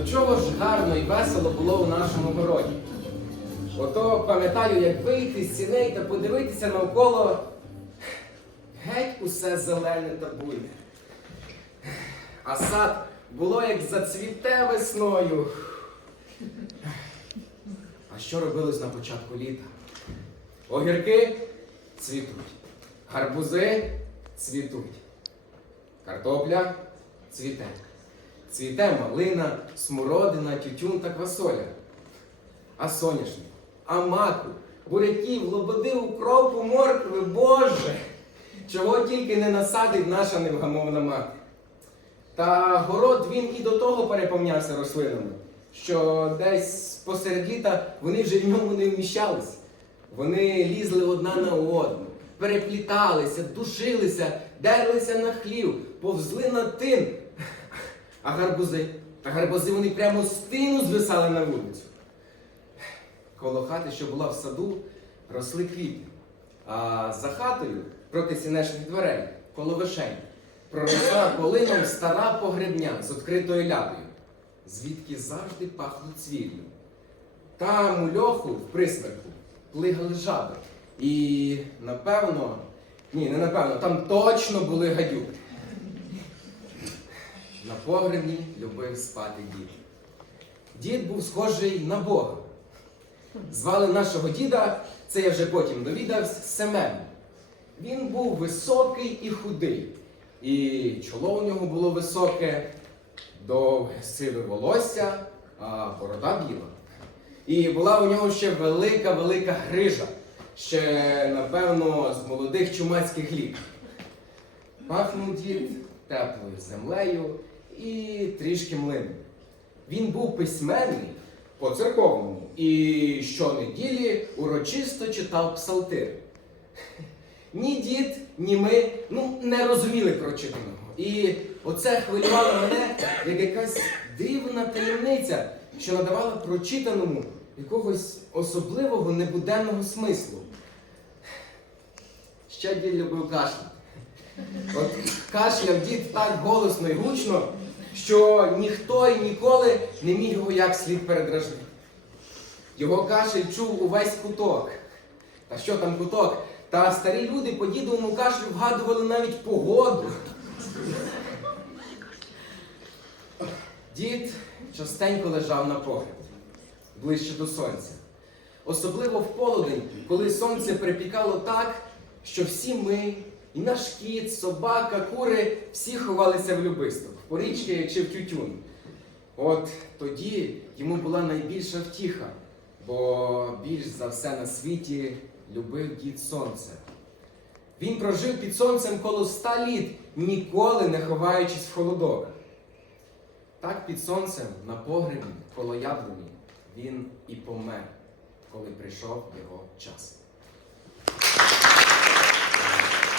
до чого ж гарно і весело було у нашому городі. Ото пам'ятаю, як вийти з сіней та подивитися навколо геть усе зелене та буйне. А сад було як зацвіте весною. А що робилось на початку літа? Огірки цвітуть, гарбузи цвітуть, картопля цвіте. Цвіте малина, смородина, тютюн та квасоля. А соняшник, а маку, буряків, лободи, укропу, моркви, Боже! Чого тільки не насадить наша невгамовна мати. Та город він і до того переповнявся рослинами, що десь посеред літа вони вже в ньому не вміщались. Вони лізли одна на одну, перепліталися, душилися, дерлися на хлів, повзли на тин. А гарбузи? Та гарбузи вони прямо з тину звисали на вулицю. Коло хати, що була в саду, росли квіти. А за хатою, проти сінешних дверей, коло вишень, проросла колином стара погребня з відкритою лядою, звідки завжди пахло цвіллю. Там у льоху в присмерку плигали жаби. І напевно, ні, не напевно, там точно були гадюки. На погребні любив спати дід. Дід був схожий на Бога. Звали нашого діда, це я вже потім довідався, Семен. Він був високий і худий. І чоло у нього було високе, довге сиве волосся, а борода біла. І була у нього ще велика-велика грижа, ще, напевно, з молодих чумацьких літ. Пахнув дід теплою землею і трішки млином. Він був письменний по церковному і щонеділі урочисто читав псалтир. Ні дід, ні ми ну, не розуміли прочитаного. І оце хвилювало мене як якась дивна таємниця, що надавала прочитаному якогось особливого небуденного смислу. Ще дід любив кашляти. От кашляв дід так голосно і гучно, що ніхто і ніколи не міг його як слід передражнити. Його кашель чув увесь куток. Та що там куток? Та старі люди по дідовому кашлю вгадували навіть погоду. Дід частенько лежав на погляд, ближче до сонця. Особливо в полудень, коли сонце припікало так, що всі ми, і наш кіт, собака, кури, всі ховалися в любисток, в порічки чи в тютюн. От тоді йому була найбільша втіха, бо більш за все на світі любив дід сонце. Він прожив під сонцем коло ста літ, ніколи не ховаючись в холодок. Так під сонцем на погребі коло яблуні він і помер, коли прийшов його час.